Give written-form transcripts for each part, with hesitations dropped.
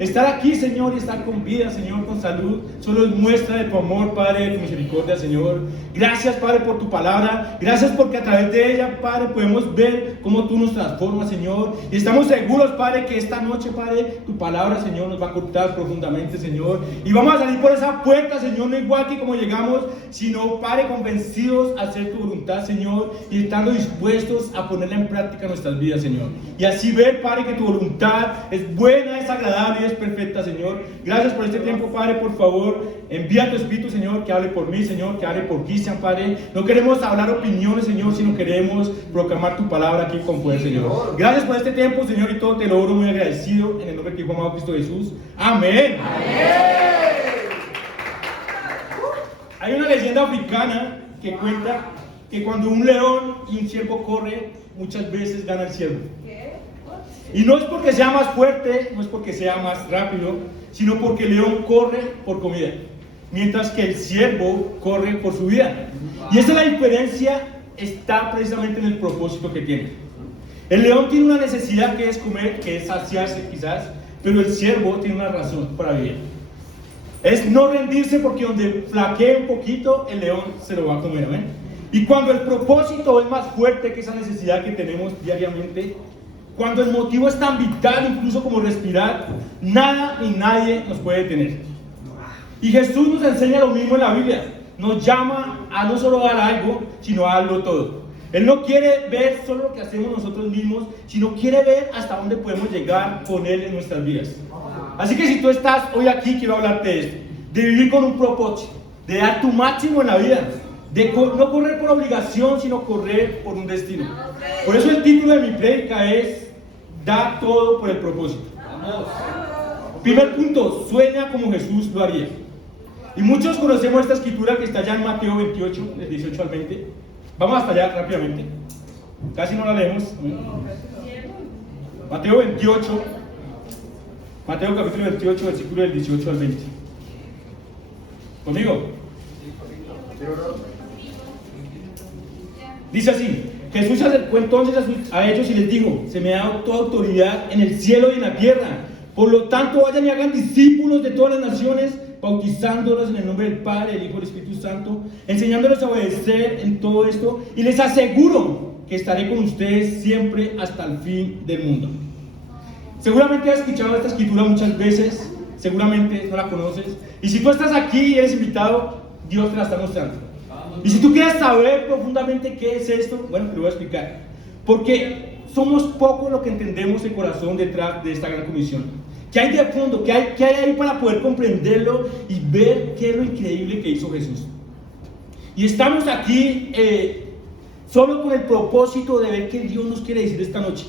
Estar aquí, Señor, y estar con vida, Señor, con salud, solo es muestra de tu amor, Padre, de tu misericordia, Señor. Gracias, Padre, por tu palabra. Gracias porque a través de ella, Padre, podemos ver cómo tú nos transformas, Señor. Y estamos seguros, Padre, que esta noche, Padre, tu palabra, Señor, nos va a cortar profundamente, Señor. Y vamos a salir por esa puerta, Señor, no igual que como llegamos, sino, Padre, convencidos a hacer tu voluntad, Señor, y estando dispuestos a ponerla en práctica en nuestras vidas, Señor. Y así ver, Padre, que tu voluntad es buena, es agradable y es perfecta, Señor. Gracias por este tiempo, Padre. Por favor, envía tu Espíritu, Señor, que hable por mí, Señor, que hable por Cristian, Padre. No queremos hablar opiniones, Señor, sino queremos proclamar tu palabra aquí con poder, Señor. Gracias por este tiempo, Señor, y todo te lo oro muy agradecido en el nombre de tu Hijo amado Cristo Jesús. Amén. Hay una leyenda africana que cuenta que cuando un león y un ciervo corren, muchas veces gana el ciervo. Y no es porque sea más fuerte, no es porque sea más rápido, sino porque el león corre por comida, mientras que el ciervo corre por su vida. Y esa es la diferencia, está precisamente en el propósito que tiene. El león tiene una necesidad que es comer, que es saciarse quizás, pero el ciervo tiene una razón para vivir. Es no rendirse, porque donde flaquee un poquito, el león se lo va a comer, ¿ven? Y cuando el propósito es más fuerte que esa necesidad que tenemos diariamente, cuando el motivo es tan vital, incluso como respirar, nada ni nadie nos puede detener. Y Jesús nos enseña lo mismo en la Biblia. Nos llama a no solo dar algo, sino a darlo todo. Él no quiere ver solo lo que hacemos nosotros mismos, sino quiere ver hasta dónde podemos llegar con Él en nuestras vidas. Así que si tú estás hoy aquí, quiero hablarte de esto, de vivir con un propósito, de dar tu máximo en la vida, de no correr por obligación, sino correr por un destino. Por eso el título de mi prédica es Da todo por el propósito. Primer punto, sueña como Jesús lo haría. Y muchos conocemos esta escritura que está allá en Mateo 28, del 18 al 20. Vamos hasta allá rápidamente. Casi no la leemos. Mateo 28, Mateo capítulo 28, versículo del 18 al 20. ¿Conmigo? Dice así: Jesús se acercó entonces a ellos y les dijo: se me ha dado toda autoridad en el cielo y en la tierra. Por lo tanto, vayan y hagan discípulos de todas las naciones, bautizándolos en el nombre del Padre, del Hijo y del Espíritu Santo, enseñándolos a obedecer en todo esto, y les aseguro que estaré con ustedes siempre hasta el fin del mundo. Seguramente has escuchado esta escritura muchas veces, seguramente no la conoces, y si tú estás aquí y eres invitado, Dios te la está mostrando. Y si tú quieres saber profundamente qué es esto, bueno, te lo voy a explicar. Porque somos pocos los que entendemos el corazón detrás de esta gran comisión. ¿Qué hay de fondo? ¿Qué hay ahí para poder comprenderlo y ver qué es lo increíble que hizo Jesús? Y estamos aquí solo con el propósito de ver qué Dios nos quiere decir esta noche.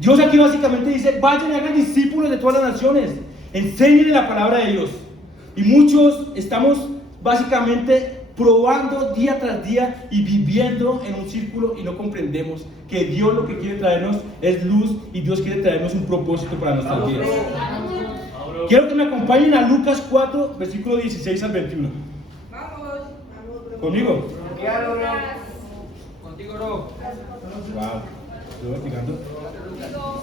Dios aquí básicamente dice: vayan y hagan discípulos de todas las naciones, enséñenle la palabra de Dios. Y muchos estamos básicamente probando día tras día y viviendo en un círculo, y no comprendemos que Dios lo que quiere traernos es luz, y Dios quiere traernos un propósito para nuestras vidas. Quiero que me acompañen a Lucas 4, versículo 16 al 21. ¿Conmigo? Contigo no. Wow. ¿Estoy practicando?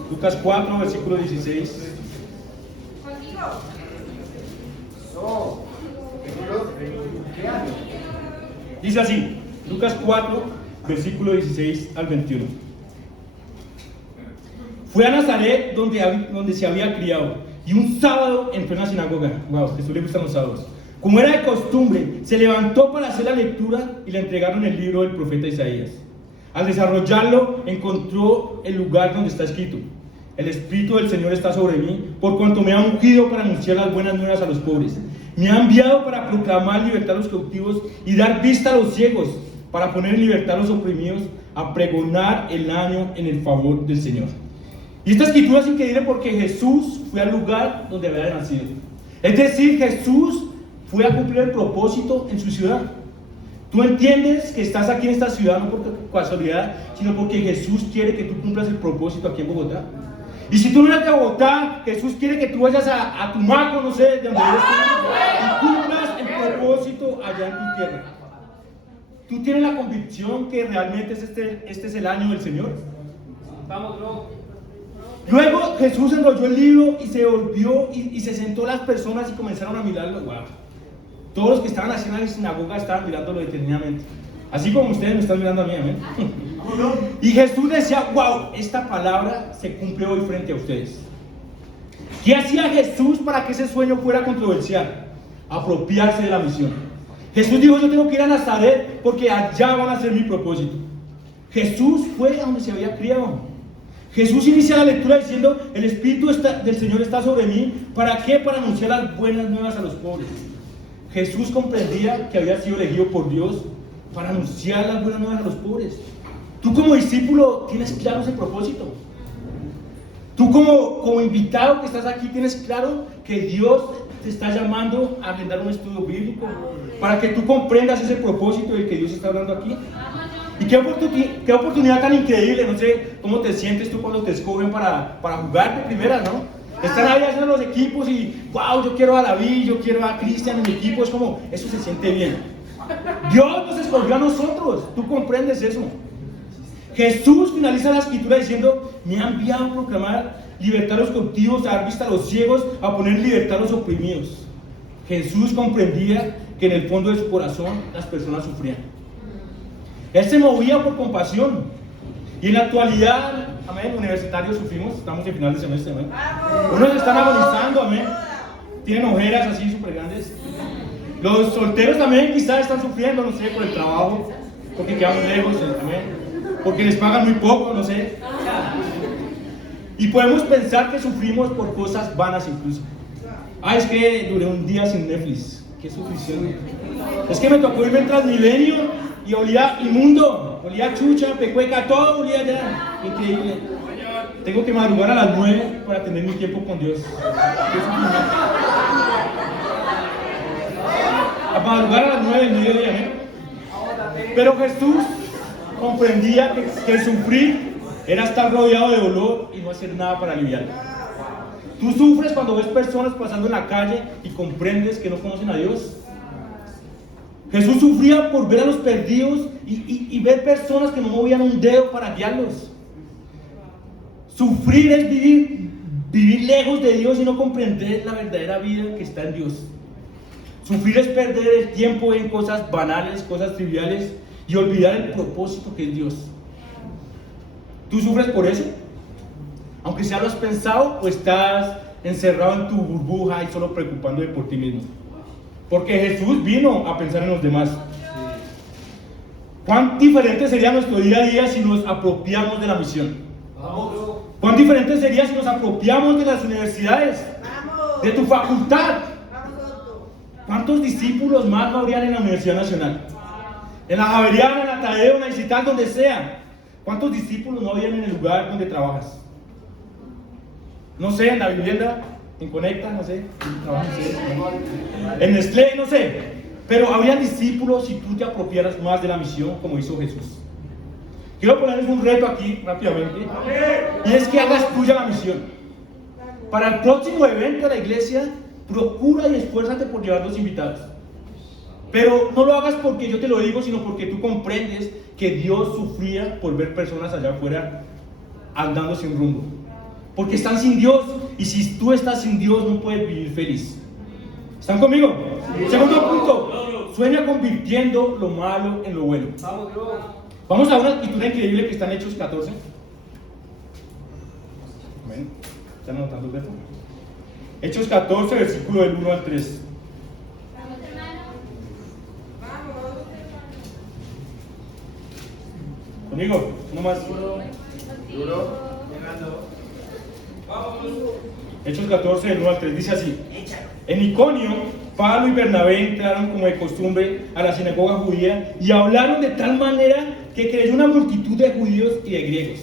Lucas 4, versículo 16. Dice así, Lucas 4, versículo 16 al 21. Fue a Nazaret donde se había criado, y un sábado entró en la sinagoga. Wow, Jesús le gustan los sábados. Como era de costumbre, se levantó para hacer la lectura, y le entregaron el libro del profeta Isaías. Al desarrollarlo, encontró el lugar donde está escrito: el Espíritu del Señor está sobre mí, por cuanto me ha ungido para anunciar las buenas nuevas a los pobres. Me ha enviado para proclamar libertad a los cautivos y dar vista a los ciegos, para poner en libertad a los oprimidos, a pregonar el año en el favor del Señor. Y esta escritura es increíble porque Jesús fue al lugar donde había nacido. Es decir, Jesús fue a cumplir el propósito en su ciudad. Tú entiendes que estás aquí en esta ciudad no por casualidad, sino porque Jesús quiere que tú cumplas el propósito aquí en Bogotá. Y si tú no eres de Bogotá, Jesús quiere que tú vayas a Tumaco, no sé, de donde eres tú, y cumplas el propósito allá en tu tierra. ¿Tú tienes la convicción que realmente este es el año del Señor? Vamos, bro. Luego Jesús enrolló el libro y se volvió y se sentó las personas y comenzaron a mirarlo. Wow. Todos los que estaban así en la sinagoga estaban mirándolo detenidamente. Así como ustedes me están mirando a mí, amén. Y Jesús decía, wow, esta palabra se cumple hoy frente a ustedes. ¿Qué hacía Jesús para que ese sueño fuera controversial? Apropiarse de la misión. Jesús dijo, yo tengo que ir a Nazaret porque allá van a ser mi propósito. Jesús fue a donde se había criado. Jesús inicia la lectura diciendo, el Espíritu del Señor está sobre mí. ¿Para qué? Para anunciar las buenas nuevas a los pobres. Jesús comprendía que había sido elegido por Dios para anunciar las buenas nuevas a los pobres. Tú como discípulo tienes claro ese propósito. Tú como invitado que estás aquí tienes claro que Dios te está llamando a brindar un estudio bíblico para que tú comprendas ese propósito del que Dios está hablando aquí. Y qué oportunidad tan increíble. No sé cómo te sientes tú cuando te escogen para jugar de primera, ¿no? Están ahí haciendo los equipos y wow, yo quiero a David, yo quiero a Cristian en mi equipo. Es como, eso se siente bien. Dios nos escogió a nosotros. Tú comprendes eso. Jesús finaliza la escritura diciendo, me ha enviado a proclamar libertad a los cautivos, a dar vista a los ciegos, a poner en libertad a los oprimidos. Jesús comprendía que en el fondo de su corazón las personas sufrían. Él se movía por compasión. Y en la actualidad, amén, universitarios sufrimos, estamos en final de semestre, amén. Unos están agonizando, amén. Tienen ojeras así súper grandes. Los solteros también quizás están sufriendo, no sé, por el trabajo, porque quedan muy lejos, amén. Porque les pagan muy poco, no sé. Y podemos pensar que sufrimos por cosas vanas incluso. Es que duré un día sin Netflix. Qué sufrición. Es que me tocó irme en Transmilenio y olía inmundo, olía chucha, pecueca, todo olía ya. Increíble. Tengo que madrugar a las 9 para tener mi tiempo con Dios. A madrugar a las 9 del mediodía, ¿eh? Pero Jesús comprendía que el sufrir era estar rodeado de dolor y no hacer nada para aliviarlo. Tú sufres cuando ves personas pasando en la calle y comprendes que no conocen a Dios. Jesús sufría por ver a los perdidos y ver personas que no movían un dedo para guiarlos. Sufrir es vivir lejos de Dios y no comprender la verdadera vida que está en Dios. Sufrir es perder el tiempo en cosas banales, cosas triviales y olvidar el propósito que es Dios. ¿Tú sufres por eso? Aunque sea lo has pensado o estás encerrado en tu burbuja y solo preocupándote por ti mismo. Porque Jesús vino a pensar en los demás. ¿Cuán diferente sería nuestro día a día si nos apropiamos de la misión? ¿Cuán diferente sería si nos apropiamos de las universidades? De tu facultad. ¿Cuántos discípulos más no habrían en la Universidad Nacional? En la Javeriana, en la Tadeo, en la Incital, donde sea. ¿Cuántos discípulos no habrían en el lugar donde trabajas? No sé, en la vivienda, en Conecta, no sé, en Nestlé, no sé. Pero habrían discípulos si tú te apropiaras más de la misión como hizo Jesús. Quiero ponerles un reto aquí rápidamente. Y es que hagas tuya la misión. Para el próximo evento de la iglesia, procura y esfuérzate por llevar los invitados. Pero no lo hagas porque yo te lo digo, sino porque tú comprendes que Dios sufría por ver personas allá afuera andando sin rumbo. Porque están sin Dios, y si tú estás sin Dios no puedes vivir feliz. ¿Están conmigo? Sí. Segundo punto, sueña convirtiendo lo malo en lo bueno. Vamos a una escritura increíble que está en Hechos 14. Amén. ¿Están anotando el verso? Hechos 14, versículo del 1 al 3. Conmigo, uno más. Hechos 14, del 1 al 3, dice así: en Iconio, Pablo y Bernabé entraron como de costumbre a la sinagoga judía y hablaron de tal manera que creyó una multitud de judíos y de griegos.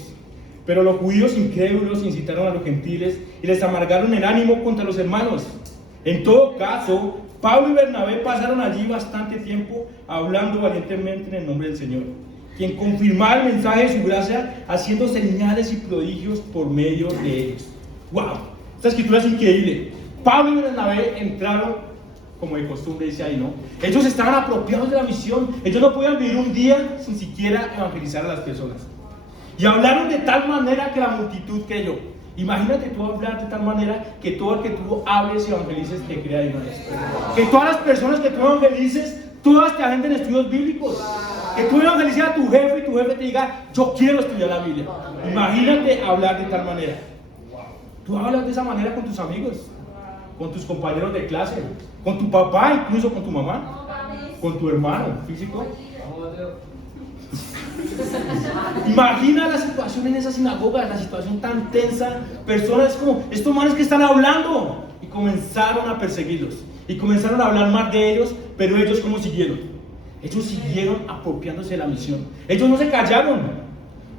Pero los judíos incrédulos incitaron a los gentiles y les amargaron el ánimo contra los hermanos. En todo caso, Pablo y Bernabé pasaron allí bastante tiempo hablando valientemente en el nombre del Señor, quien confirmaba el mensaje de su gracia, haciendo señales y prodigios por medio de ellos. ¡Wow! Esta escritura es increíble. Pablo y Bernabé entraron como de costumbre, dice ahí, ¿no? Ellos estaban apropiados de la misión. Ellos no podían vivir un día sin siquiera evangelizar a las personas. Y hablaron de tal manera que la multitud creyó. Imagínate tú hablar de tal manera que todo el que tú hables y evangelices te crea de una vez. Que todas las personas que tú evangelices, todas te agenden estudios bíblicos. Que tú evangelices a tu jefe y tu jefe te diga, yo quiero estudiar la Biblia. Imagínate hablar de tal manera. Tú hablas de esa manera con tus amigos, con tus compañeros de clase, con tu papá, incluso con tu mamá, con tu hermano físico. Imagina la situación en esa sinagoga, la situación tan tensa, personas como estos manes que están hablando, y comenzaron a perseguirlos, y comenzaron a hablar más de ellos, pero ellos ¿cómo siguieron? Ellos siguieron apropiándose de la misión, ellos no se callaron.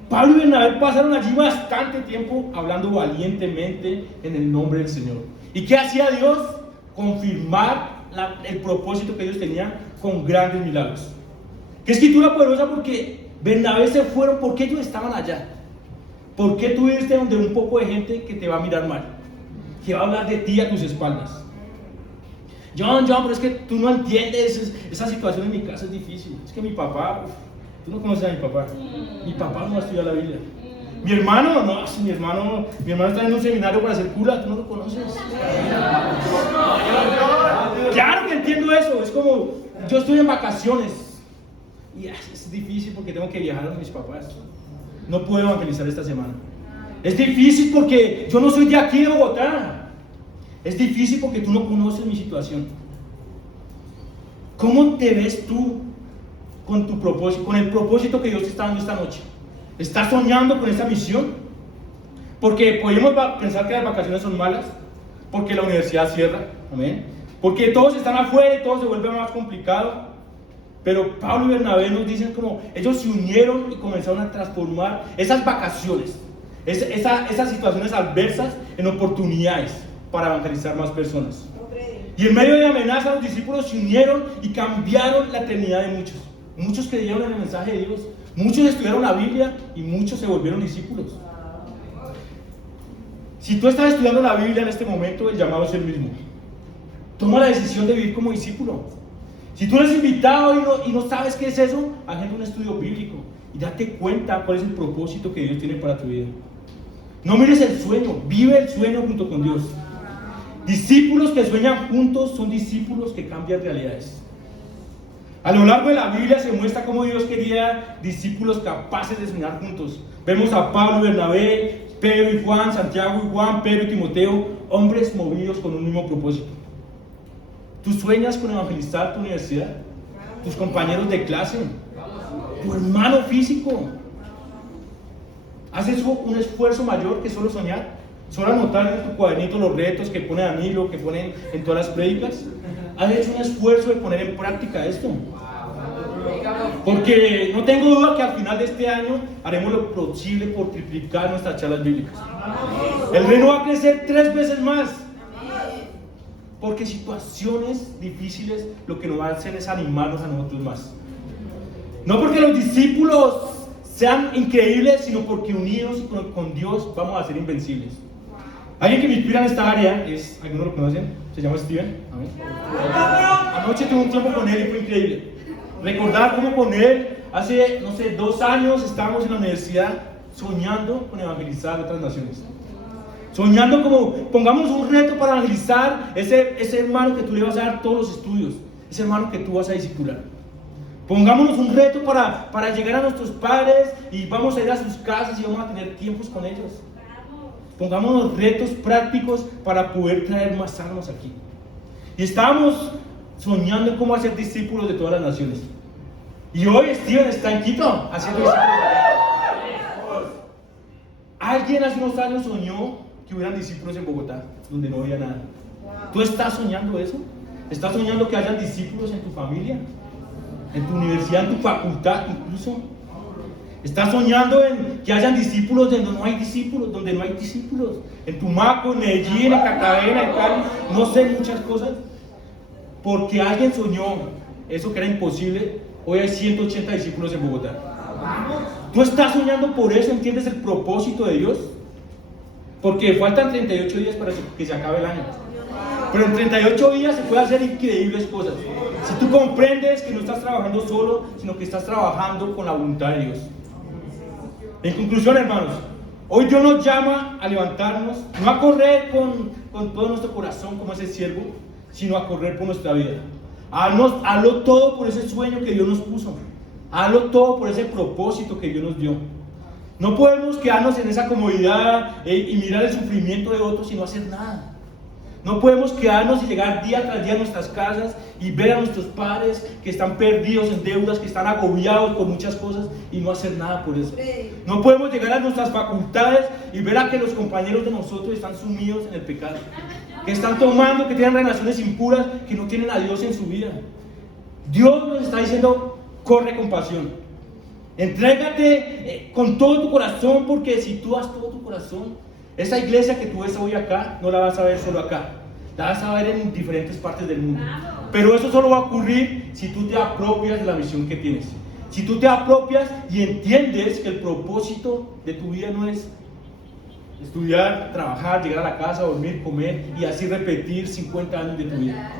Pablo y Bernabé pasaron allí bastante tiempo hablando valientemente en el nombre del Señor. ¿Y qué hacía Dios? Confirmar el propósito que ellos tenían con grandes milagros. Qué escritura poderosa, porque Bernabé se fueron porque ellos estaban allá. ¿Por qué tú viste donde un poco de gente que te va a mirar mal? Que va a hablar de ti a tus espaldas. John, pero es que tú no entiendes, esa situación en mi casa es difícil. Es que mi papá, tú no conoces a mi papá. Mi papá no estudia la Biblia. Mi hermano, no, mi hermano está en un seminario para ser cura, tú no lo conoces. Claro que entiendo eso, es como, yo estoy en vacaciones. Y es difícil porque tengo que viajar a mis papás. No puedo evangelizar esta semana. Es difícil porque yo no soy de aquí de Bogotá. Es difícil porque tú no conoces mi situación. ¿Cómo te ves tú con tu propósito, con el propósito que Dios te está dando esta noche? ¿Estás soñando con esa misión? Porque podemos pensar que las vacaciones son malas, porque la universidad cierra, amén, porque todos están afuera y todo se vuelve más complicado. Pero Pablo y Bernabé nos dicen como ellos se unieron y comenzaron a transformar esas vacaciones, esas situaciones adversas en oportunidades para evangelizar más personas. Y en medio de amenazas los discípulos se unieron y cambiaron la eternidad de muchos. Muchos creyeron en el mensaje de Dios, muchos estudiaron la Biblia y muchos se volvieron discípulos. Si tú estás estudiando la Biblia en este momento, el llamado es el mismo. Toma la decisión de vivir como discípulo. Si tú eres invitado y no sabes qué es eso, agenda un estudio bíblico y date cuenta cuál es el propósito que Dios tiene para tu vida. No mires el sueño, vive el sueño junto con Dios. Discípulos que sueñan juntos son discípulos que cambian realidades. A lo largo de la Biblia se muestra cómo Dios quería discípulos capaces de soñar juntos. Vemos a Pablo y Bernabé, Pedro y Juan, Santiago y Juan, Pedro y Timoteo, hombres movidos con un mismo propósito. ¿Tú sueñas con evangelizar tu universidad? ¿Tus compañeros de clase? ¿Tu hermano físico? ¿Haces un esfuerzo mayor que solo soñar? ¿Solo anotar en tu cuadernito los retos que pone Danilo, que ponen en todas las prédicas? ¿Has hecho un esfuerzo de poner en práctica esto? Porque no tengo duda que al final de este año haremos lo posible por triplicar nuestras charlas bíblicas. El reino va a crecer 3 veces más. Porque situaciones difíciles lo que nos va a hacer es animarnos a nosotros más. No porque los discípulos sean increíbles, sino porque unidos con Dios vamos a ser invencibles. Alguien que me inspira en esta área es, ¿algunos lo conocen? Se llama Steven. Anoche tuve un tiempo con él y fue increíble. Recordar cómo con él, hace, 2 años estábamos en la universidad soñando con evangelizar a otras naciones. Soñando como, pongamos un reto para evangelizar ese hermano que tú le vas a dar todos los estudios, ese hermano que tú vas a discipular. Pongámonos un reto para llegar a nuestros padres y vamos a ir a sus casas y vamos a tener tiempos con ellos. Pongámonos retos prácticos para poder traer más almas aquí. Y estábamos soñando en cómo hacer discípulos de todas las naciones. Y hoy Steven está en Quito haciendo discípulos. Alguien hace unos años soñó que hubieran discípulos en Bogotá, donde no había nada. ¿Tú estás soñando eso? ¿Estás soñando que hayan discípulos en tu familia? ¿En tu universidad, en tu facultad incluso? ¿Estás soñando en que hayan discípulos donde no hay discípulos? En Tumaco, en Medellín, en Cartagena, en Cali, no sé, muchas cosas. Porque alguien soñó eso que era imposible. Hoy hay 180 discípulos en Bogotá. ¿Tú estás soñando por eso? ¿Entiendes el propósito de Dios? Porque faltan 38 días para que se acabe el año. Pero en 38 días se pueden hacer increíbles cosas. Si tú comprendes que no estás trabajando solo, sino que estás trabajando con la voluntad de Dios. En conclusión, hermanos, Hoy Dios nos llama a levantarnos, no a correr con todo nuestro corazón como ese siervo, sino a correr por nuestra vida. Hazlo todo por ese sueño que Dios nos puso. Hazlo todo por ese propósito que Dios nos dio. No podemos quedarnos en esa comodidad y mirar el sufrimiento de otros y no hacer nada. No podemos quedarnos y llegar día tras día a nuestras casas y ver a nuestros padres que están perdidos en deudas, que están agobiados por muchas cosas y no hacer nada por eso. No podemos llegar a nuestras facultades y ver a que los compañeros de nosotros están sumidos en el pecado, que están tomando, que tienen relaciones impuras, que no tienen a Dios en su vida. Dios nos está diciendo, corre con pasión. Entrégate con todo tu corazón, porque si tú das todo tu corazón, esa iglesia que tú ves hoy acá, no la vas a ver solo acá, la vas a ver en diferentes partes del mundo. Pero eso solo va a ocurrir si tú te apropias de la misión que tienes. Si tú te apropias y entiendes que el propósito de tu vida no es estudiar, trabajar, llegar a la casa, dormir, comer y así repetir 50 años de tu vida.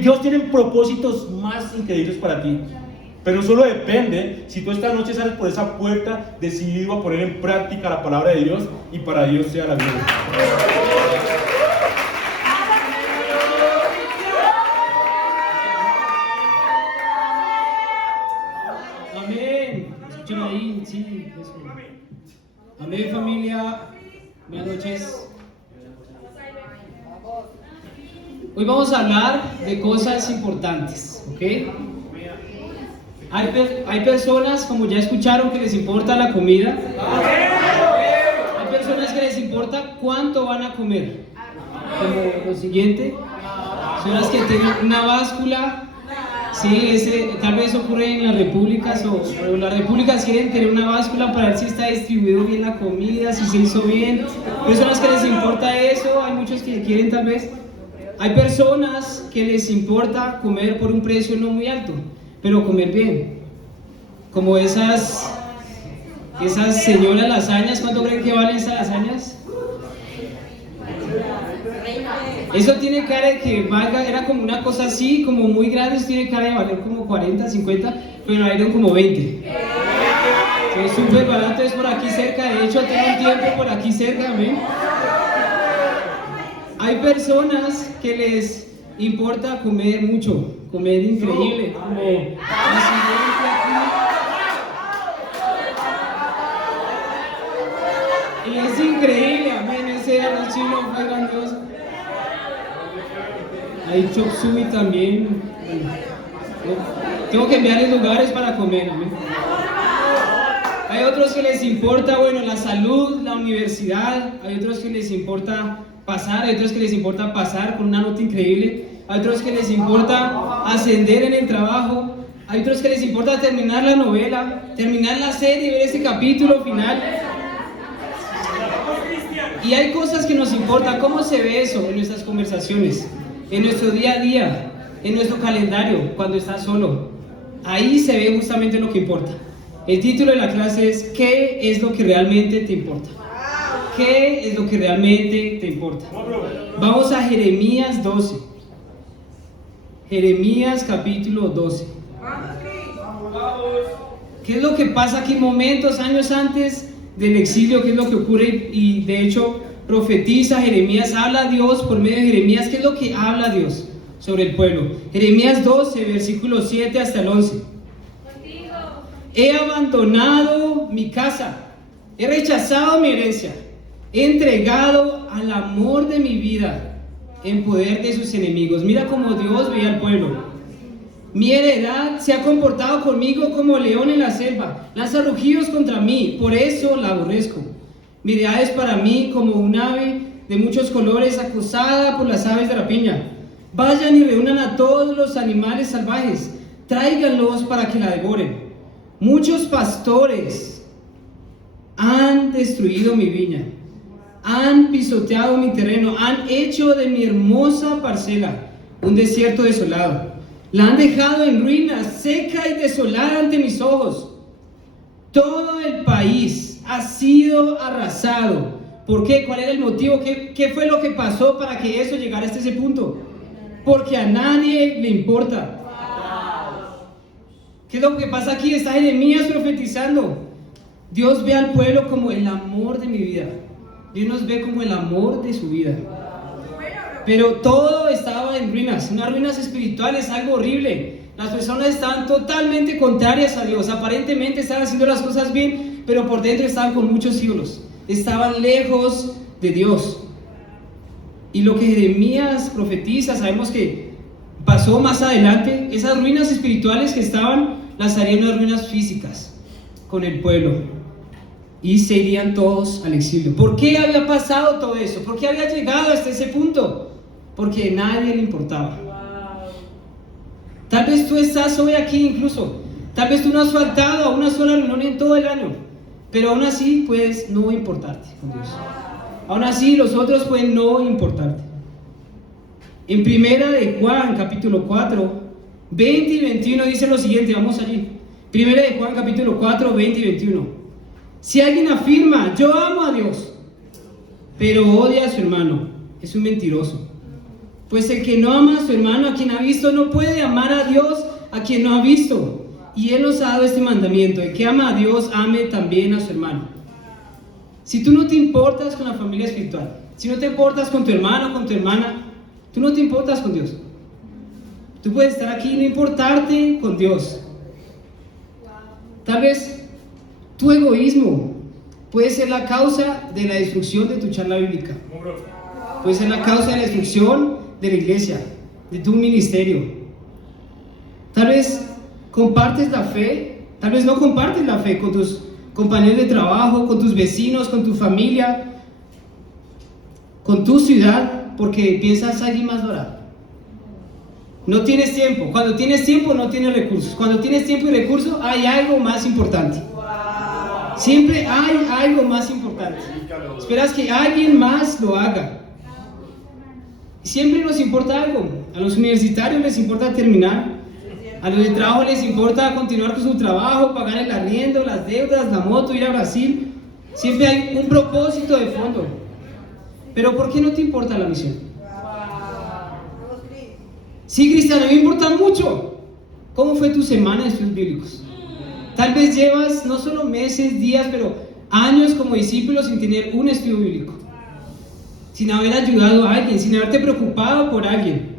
Dios tiene propósitos más increíbles para ti. Pero solo depende si tú esta noche sales por esa puerta decidido a poner en práctica la palabra de Dios, y para Dios sea la gloria. Amén. Escuchen ahí, sí, eso. Amén, familia. Buenas noches. Hoy vamos a hablar de cosas importantes, ¿ok? Hay personas, como ya escucharon, que les importa la comida. Hay personas que les importa cuánto van a comer. Como lo siguiente, son las que tienen una báscula. Sí, tal vez ocurre en las repúblicas, o las repúblicas quieren tener una báscula para ver si está distribuido bien la comida, si se hizo bien. Personas que les importa eso, hay muchos que quieren tal vez. Hay personas que les importa comer por un precio no muy alto, pero comer bien, como esas señoras lasañas. ¿Cuánto creen que valen esas lasañas? Eso tiene cara de que valga, era como una cosa así, como muy grande, eso tiene cara de valer como 40, 50, pero ahí eran como 20. Es súper barato, es por aquí cerca, de hecho tengo un tiempo por aquí cerca, ¿ven? Hay personas que les importa comer mucho, comer increíble, como la siguiente aquí. Y es increíble, amén, ese arroz chino fue grandioso. Hay chop suey también. Tengo que enviarles lugares para comer, amén. Hay otros que les importa, bueno, la salud, la universidad. Hay otros que les importa pasar, hay otros que les importa pasar con una nota increíble. Hay otros que les importa ascender en el trabajo. Hay otros que les importa terminar la novela, terminar la serie, ver ese capítulo final. Y hay cosas que nos importan. ¿Cómo se ve eso en nuestras conversaciones, en nuestro día a día, en nuestro calendario, cuando estás solo? Ahí se ve justamente lo que importa. El título de la clase es ¿qué es lo que realmente te importa? ¿Qué es lo que realmente te importa? Vamos a Jeremías 12. Jeremías capítulo 12. ¿Qué es lo que pasa aquí momentos, años antes del exilio? ¿Qué es lo que ocurre? Y de hecho profetiza Jeremías, habla a Dios por medio de Jeremías. ¿Qué es lo que habla Dios sobre el pueblo? Jeremías 12, versículos 7 hasta el 11. He abandonado mi casa, he rechazado mi herencia, he entregado al amor de mi vida en poder de sus enemigos. Mira cómo Dios ve al pueblo. Mi heredad se ha comportado conmigo como león en la selva, lanza rugidos contra mí, por eso la aborrezco. Mi heredad es para mí como un ave de muchos colores, acosada por las aves de rapiña. Vayan y reúnan a todos los animales salvajes, tráiganlos para que la devoren. Muchos pastores han destruido mi viña, han pisoteado mi terreno, han hecho de mi hermosa parcela un desierto desolado. La han dejado en ruinas, seca y desolada ante mis ojos. Todo el país ha sido arrasado. ¿Por qué? ¿Cuál era el motivo? ¿Qué fue lo que pasó para que eso llegara hasta ese punto? Porque a nadie le importa. ¿Qué es lo que pasa aquí? Está Jeremías profetizando. Dios ve al pueblo como el amor de mi vida. Dios nos ve como el amor de su vida. Pero todo estaba en ruinas, unas ruinas espirituales, algo horrible. Las personas estaban totalmente contrarias a Dios. Aparentemente estaban haciendo las cosas bien, pero por dentro estaban con muchos ídolos. Estaban lejos de Dios. Y lo que Jeremías profetiza, sabemos que pasó más adelante. Esas ruinas espirituales que estaban, las harían unas ruinas físicas con el pueblo. Y se irían todos al exilio. ¿Por qué había pasado todo eso? ¿Por qué había llegado hasta ese punto? Porque a nadie le importaba. Tal vez tú estás hoy aquí incluso. Tal vez tú no has faltado a una sola reunión en todo el año. Pero aún así puedes no importarte con Dios. Aún así los otros pueden no importarte. En primera de Juan capítulo 4, 20 y 21 dice lo siguiente. Vamos allí. Primera de Juan capítulo 4, 20 y 21. Si alguien afirma, yo amo a Dios, pero odia a su hermano, es un mentiroso. Pues el que no ama a su hermano, a quien ha visto, no puede amar a Dios, a quien no ha visto. Y Él nos ha dado este mandamiento: el que ama a Dios, ame también a su hermano. Si tú no te importas con la familia espiritual, si no te importas con tu hermano, con tu hermana, tú no te importas con Dios. Tú puedes estar aquí y no importarte con Dios. Tal vez tu egoísmo puede ser la causa de la destrucción de tu charla bíblica. Puede ser la causa de la destrucción de la iglesia, de tu ministerio. Tal vez compartes la fe, tal vez no compartes la fe con tus compañeros de trabajo, con tus vecinos, con tu familia, con tu ciudad, porque piensas alguien más dorado. No tienes tiempo. Cuando tienes tiempo no tienes recursos. Cuando tienes tiempo y recursos hay algo más importante. Siempre hay algo más importante. Esperas que alguien más lo haga. Siempre nos importa algo. A los universitarios les importa terminar. A los de trabajo les importa continuar con su trabajo, pagar el arriendo, las deudas, la moto, ir a Brasil. Siempre hay un propósito de fondo. Pero ¿por qué no te importa la misión? Sí, Cristiano, me importa mucho. ¿Cómo fue tu semana de estudios bíblicos? Tal vez llevas no solo meses, días, pero años como discípulo sin tener un estudio bíblico, sin haber ayudado a alguien, sin haberte preocupado por alguien.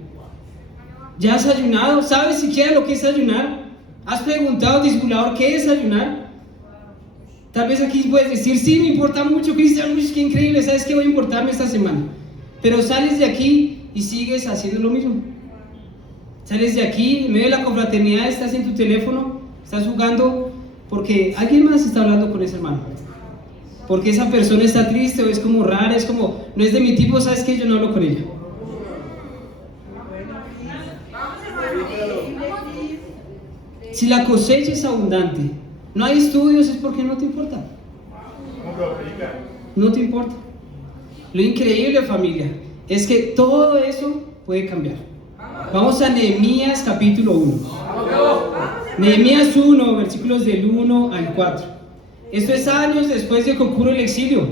¿Ya has ayunado? ¿Sabes siquiera lo que es ayunar? ¿Has preguntado al discipulador qué es ayunar? Tal vez aquí puedes decir, sí, me importa mucho, Cristian, qué increíble, ¿sabes qué voy a importarme esta semana? Pero sales de aquí y sigues haciendo lo mismo. Sales de aquí, en medio de la confraternidad, estás en tu teléfono, estás jugando, porque alguien más está hablando con ese hermano. Porque esa persona está triste o es como rara, es como, no es de mi tipo, ¿sabes qué? Yo no hablo con ella. Si la cosecha es abundante, no hay estudios, es porque no te importa. No te importa. Lo increíble, familia, es que todo eso puede cambiar. Vamos a Nehemías capítulo 1. Nehemías 1, versículos del 1 al 4. Esto es años después de que ocurre el exilio.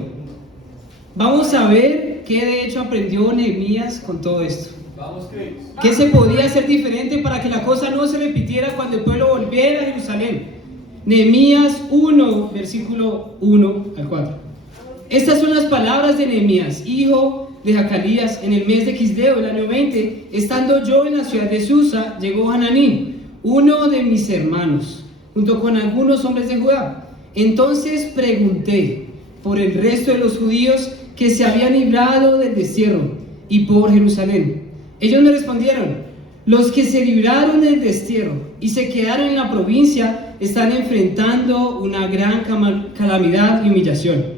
Vamos a ver qué de hecho aprendió Nehemías con todo esto. ¿Qué se podía hacer diferente para que la cosa no se repitiera cuando el pueblo volviera a Jerusalén? Nehemías 1, versículo 1 al 4. Estas son las palabras de Nehemías, hijo de Jacalías, en el mes de Quisleo, el año 20, estando yo en la ciudad de Susa, llegó Hananí, uno de mis hermanos, junto con algunos hombres de Judá. Entonces pregunté por el resto de los judíos que se habían librado del destierro y por Jerusalén. Ellos me respondieron: los que se libraron del destierro y se quedaron en la provincia están enfrentando una gran calamidad y humillación.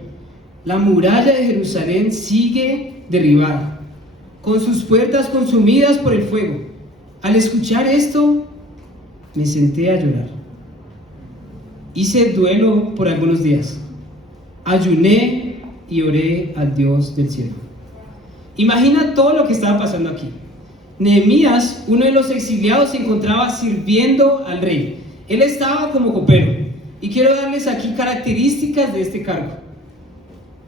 La muralla de Jerusalén sigue derribada, con sus puertas consumidas por el fuego. Al escuchar esto, me senté a llorar. Hice duelo por algunos días. Ayuné y oré al Dios del cielo. Imagina todo lo que estaba pasando aquí. Nehemías, uno de los exiliados, se encontraba sirviendo al rey. Él estaba como copero. Y quiero darles aquí características de este cargo.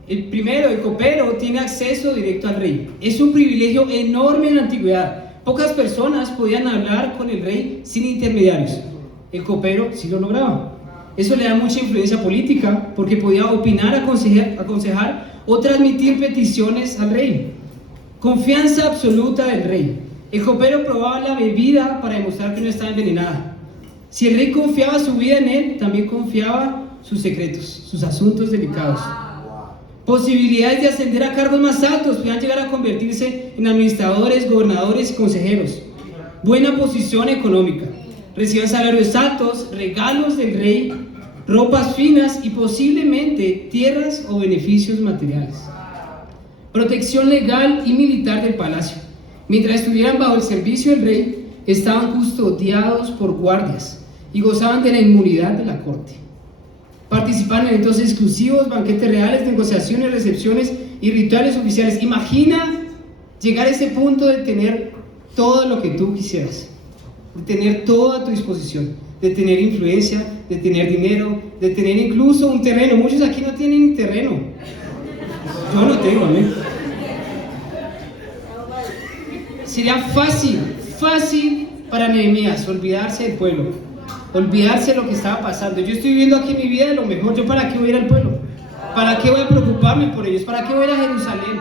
El primero, el copero, tiene acceso directo al rey. Es un privilegio enorme en la antigüedad. Pocas personas podían hablar con el rey sin intermediarios. El copero sí lo lograba. Eso le da mucha influencia política porque podía opinar, aconsejar o transmitir peticiones al rey. Confianza absoluta del rey. El copero probaba la bebida para demostrar que no estaba envenenada. Si el rey confiaba su vida en él, también confiaba sus secretos, sus asuntos delicados. Posibilidades de ascender a cargos más altos, podían llegar a convertirse en administradores, gobernadores y consejeros. Buena posición económica. Recibían salarios altos, regalos del rey, ropas finas y posiblemente tierras o beneficios materiales. Protección legal y militar del palacio. Mientras estuvieran bajo el servicio del rey, estaban custodiados por guardias y gozaban de la inmunidad de la corte. Participaban en eventos exclusivos, banquetes reales, negociaciones, recepciones y rituales oficiales. Imagina llegar a ese punto de tener todo lo que tú quisieras, de tener todo a tu disposición, de tener influencia, de tener dinero, de tener incluso un terreno. Muchos aquí no tienen ni terreno. Yo no tengo, amén. Sería fácil para Nehemías olvidarse del pueblo, olvidarse de lo que estaba pasando. Yo estoy viviendo aquí mi vida de lo mejor. ¿Yo para qué voy a ir al pueblo? ¿Para qué voy a preocuparme por ellos? ¿Para qué voy a ir a Jerusalén?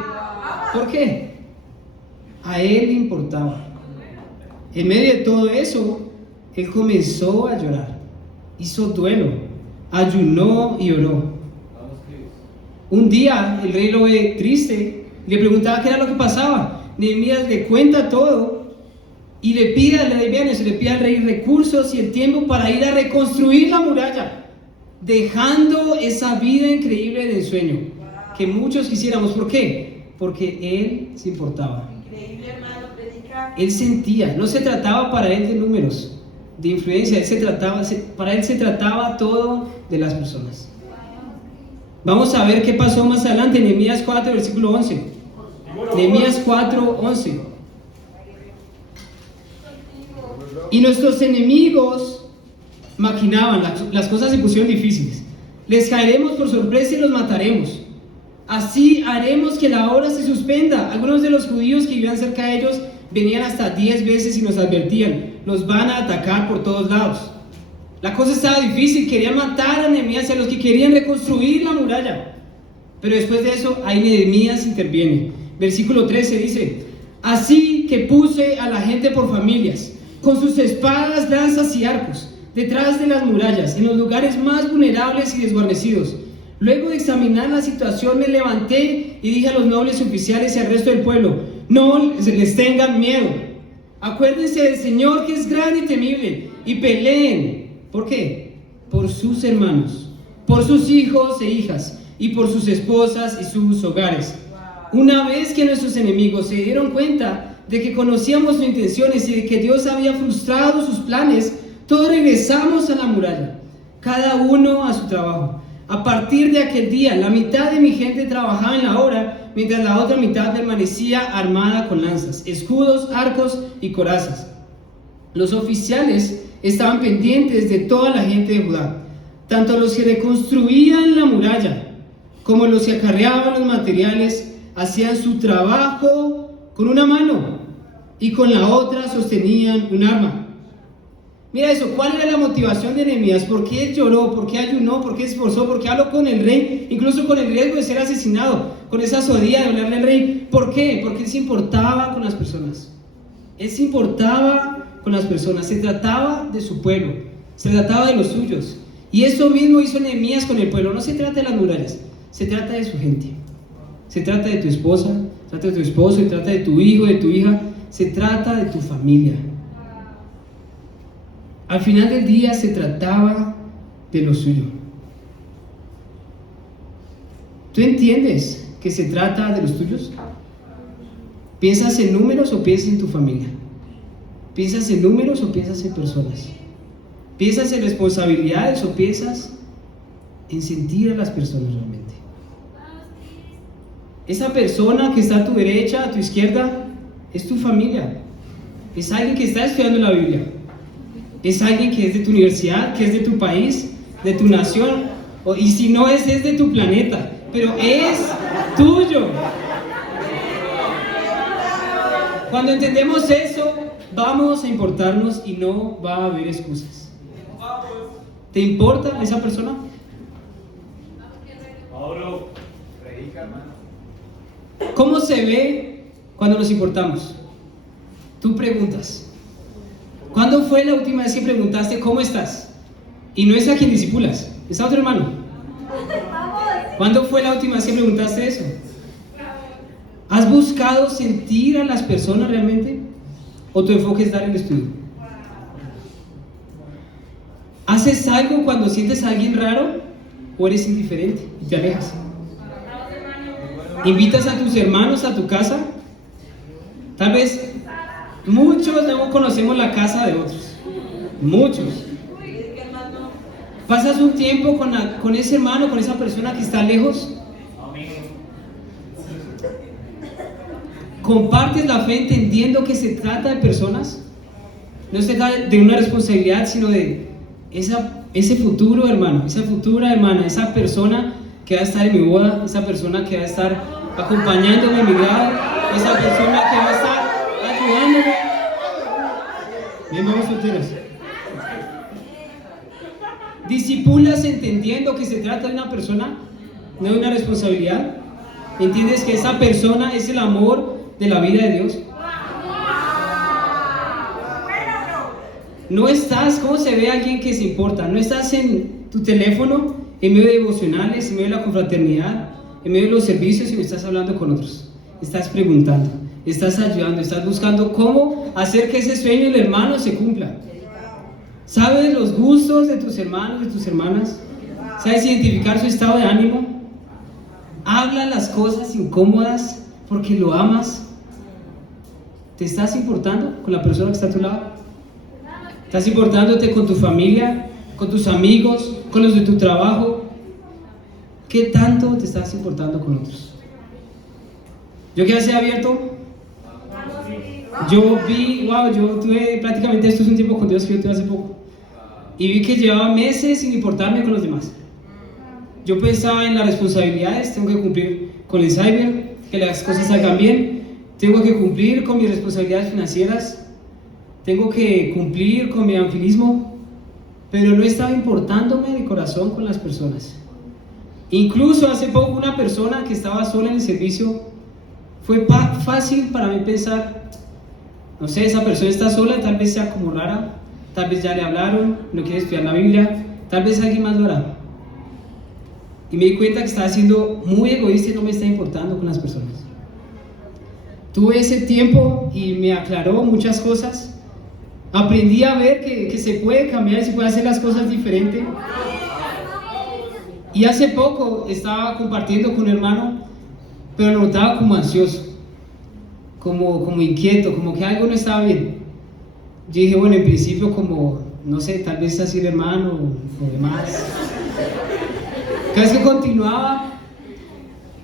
¿Por qué? A él le importaba. En medio de todo eso, él comenzó a llorar, hizo duelo, ayunó y oró. Un día el rey lo ve triste, le preguntaba qué era lo que pasaba. Nehemías le cuenta todo y le pide al rey recursos y el tiempo para ir a reconstruir la muralla, dejando esa vida increíble de ensueño que muchos quisiéramos. ¿Por qué? Porque él se importaba. Él sentía, no se trataba para él de números, de influencia, para él se trataba todo de las personas. Vamos a ver qué pasó más adelante en Nehemías 4, versículo 11. Nehemías 4, 11. Y nuestros enemigos maquinaban, las cosas se pusieron difíciles. Les caeremos por sorpresa y los mataremos. Así haremos que la obra se suspenda. Algunos de los judíos que vivían cerca de ellos venían hasta 10 veces y nos advertían: los van a atacar por todos lados. La cosa estaba difícil, querían matar a Nehemías y a los que querían reconstruir la muralla. Pero después de eso, ahí Nehemías interviene. Versículo 13 dice: así que puse a la gente por familias, con sus espadas, lanzas y arcos, detrás de las murallas, en los lugares más vulnerables y desguarnecidos. Luego de examinar la situación, me levanté y dije a los nobles oficiales y al resto del pueblo: no les tengan miedo. Acuérdense del Señor, que es grande y temible, y peleen. ¿Por qué? Por sus hermanos, por sus hijos e hijas, y por sus esposas y sus hogares. Una vez que nuestros enemigos se dieron cuenta de que conocíamos sus intenciones y de que Dios había frustrado sus planes, todos regresamos a la muralla, cada uno a su trabajo. A partir de aquel día, la mitad de mi gente trabajaba en la obra, mientras la otra mitad permanecía armada con lanzas, escudos, arcos y corazas. Los oficiales estaban pendientes de toda la gente de Judá, tanto los que reconstruían la muralla como los que acarreaban los materiales. Hacían su trabajo con una mano y con la otra sostenían un arma. Mira eso, ¿cuál era la motivación de Nehemías? ¿Por qué él lloró? ¿Por qué ayunó? ¿Por qué se esforzó? ¿Por qué habló con el rey? Incluso con el riesgo de ser asesinado, con esa sodía de hablarle al rey. ¿Por qué? Porque él se importaba con las personas. Él se importaba con las personas, se trataba de su pueblo, se trataba de los suyos. Y eso mismo hizo Nehemías con el pueblo. No se trata de las murallas, se trata de su gente. Se trata de tu esposa, se trata de tu esposo, se trata de tu hijo, de tu hija, se trata de tu familia. Al final del día se trataba de lo suyo. ¿Tú entiendes que se trata de los tuyos? ¿Piensas en números o piensas en tu familia? ¿Piensas en números o piensas en personas? ¿Piensas en responsabilidades o piensas en sentir a las personas realmente? Esa persona que está a tu derecha, a tu izquierda, es tu familia. Es alguien que está estudiando la Biblia. Es alguien que es de tu universidad, que es de tu país, de tu nación. Y si no es de tu planeta. Pero es tuyo. Cuando entendemos eso, vamos a importarnos y no va a haber excusas. ¿Te importa esa persona? ¿Cómo se ve cuando nos importamos? Tú preguntas. ¿Cuándo fue la última vez que preguntaste cómo estás? Y no es a quien discipulas, es a otro hermano. ¿Cuándo fue la última vez que preguntaste eso? ¿Has buscado sentir a las personas realmente? ¿O tu enfoque es dar el estudio? ¿Haces algo cuando sientes a alguien raro? ¿O eres indiferente y te alejas? ¿Invitas a tus hermanos a tu casa? Tal vez muchos no conocemos la casa de otros. Muchos. ¿Pasas un tiempo con ese hermano, con esa persona que está lejos? ¿Compartes la fe entendiendo que se trata de personas? No se trata de una responsabilidad, sino de ese futuro hermano, esa futura hermana, esa persona que va a estar en mi boda, esa persona que va a estar acompañándome en mi grado, esa persona que va a estar ayudándome. Bien, vamos solteros. ¿Discipulas entendiendo que se trata de una persona, no de una responsabilidad? ¿Entiendes que esa persona es el amor de la vida de Dios? No estás, ¿cómo se ve alguien que se importa? No estás en tu teléfono, en medio de devocionales, en medio de la confraternidad, en medio de los servicios, y no estás hablando con otros. Estás preguntando, estás ayudando, estás buscando cómo hacer que ese sueño del hermano se cumpla. ¿Sabes los gustos de tus hermanos, de tus hermanas? ¿Sabes identificar su estado de ánimo? Habla las cosas incómodas porque lo amas. ¿Te estás importando con la persona que está a tu lado? ¿Estás importándote con tu familia, con tus amigos, con los de tu trabajo? ¿Qué tanto te estás importando con otros? ¿Yo qué hacía abierto? Yo tuve prácticamente, esto es un tiempo con Dios que yo tuve hace poco, y vi que llevaba meses sin importarme con los demás. Yo pensaba en las responsabilidades, tengo que cumplir con el cyber, que las cosas salgan bien, tengo que cumplir con mis responsabilidades financieras, tengo que cumplir con mi evangelismo, pero no estaba importándome de corazón con las personas. Incluso hace poco una persona que estaba sola en el servicio, fue fácil para mí pensar, no sé, esa persona está sola, tal vez sea como rara, tal vez ya le hablaron, no quiere estudiar la Biblia, tal vez alguien más lo hará. Y me di cuenta que estaba siendo muy egoísta y no me está importando con las personas. Tuve ese tiempo y me aclaró muchas cosas. Aprendí a ver que se puede cambiar, se puede hacer las cosas diferente. Y hace poco estaba compartiendo con un hermano, pero lo notaba como ansioso, como inquieto, como que algo no estaba bien. Yo dije, bueno, en principio como, no sé, tal vez así el hermano o demás. Cada vez que continuaba,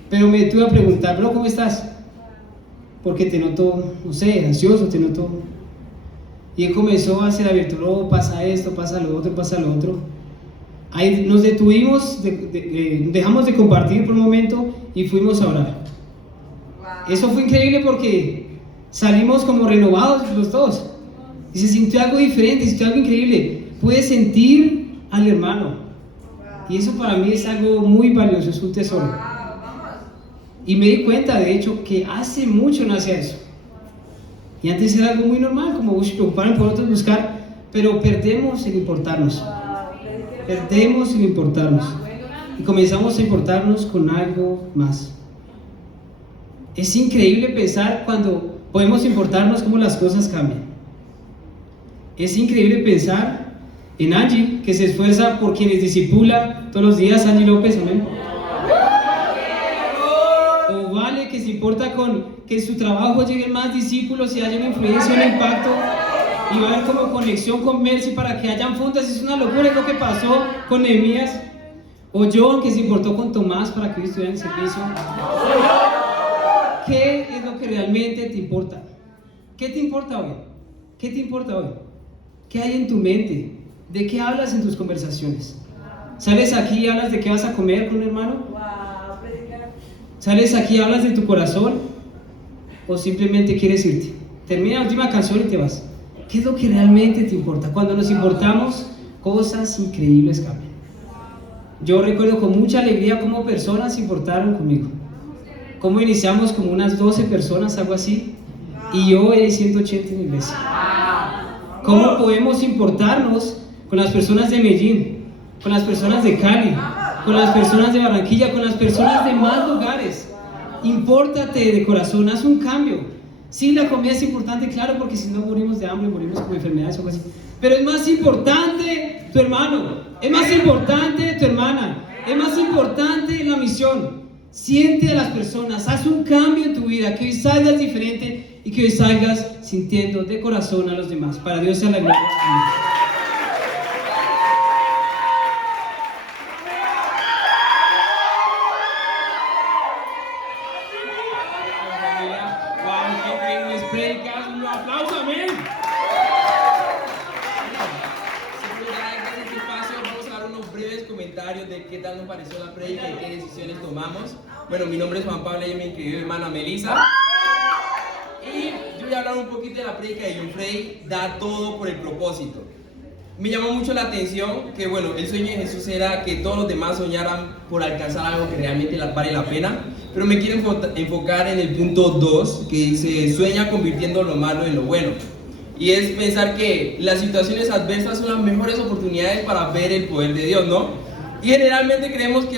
pero me detuve a preguntar, bro, ¿cómo estás? Porque te noto, no sé, ansioso, te noto. Y él comenzó a hacer abierto, bro, pasa esto, pasa lo otro, pasa lo otro. Ahí nos detuvimos, dejamos de compartir por un momento y fuimos a orar. Eso fue increíble porque salimos como renovados los dos. Y se sintió algo diferente, se sintió algo increíble. Pude sentir al hermano. Y eso para mí es algo muy valioso, es un tesoro. Y me di cuenta, de hecho, que hace mucho no hacía eso. Y antes era algo muy normal, como preocuparme por otros, buscar, pero perdemos el importarnos. Perdemos el importarnos. Y comenzamos a importarnos con algo más. Es increíble pensar cuando podemos importarnos cómo las cosas cambian. Es increíble pensar en Angie, que se esfuerza por quienes discipula todos los días. Angie López, amén. O Vale, que se importa con que en su trabajo lleguen más discípulos y haya una influencia, un impacto, y va a haber como conexión con Mercy para que hayan fundas. Es una locura, es lo que pasó con Nehemías. O John, que se importó con Tomás para que hoy estuviera en el servicio. ¿Qué es lo que realmente te importa? ¿Qué te importa hoy? ¿Qué te importa hoy? ¿Qué hay en tu mente? ¿De qué hablas en tus conversaciones? ¿Sales aquí y hablas de qué vas a comer con un hermano? ¿Sales aquí y hablas de tu corazón? ¿O simplemente quieres irte? Termina la última canción y te vas. ¿Qué es lo que realmente te importa? Cuando nos importamos, cosas increíbles cambian. Yo recuerdo con mucha alegría cómo personas se importaron conmigo. Cómo iniciamos como unas 12 personas, algo así, y hoy hay 180 en la iglesia. Cómo podemos importarnos con las personas de Medellín, con las personas de Cali, con las personas de Barranquilla, con las personas de más lugares. Impórtate de corazón, haz un cambio. Sí, la comida es importante, claro, porque si no morimos de hambre, morimos con enfermedades o algo así. Pero es más importante tu hermano, es más importante tu hermana, es más importante la misión. Siente a las personas, haz un cambio en tu vida, que hoy salgas diferente y que hoy salgas sintiendo de corazón a los demás. Para Dios sea la gloria. Amén. Wow, qué increíbles predicas, un aplauso, amén. Gracias este espacio, vamos a dar unos breves comentarios de qué tal nos pareció la predica y qué decisiones tomamos. Bueno, mi nombre es Juan Pablo y mi querida hermana Melissa. Y yo voy a hablar un poquito de la predica de John Frey, da todo por el propósito. Me llamó mucho la atención que, bueno, el sueño de Jesús era que todos los demás soñaran por alcanzar algo que realmente vale la pena, pero me quiero enfocar en el punto 2, que dice, sueña convirtiendo lo malo en lo bueno. Y es pensar que las situaciones adversas son las mejores oportunidades para ver el poder de Dios, ¿no? Y generalmente creemos que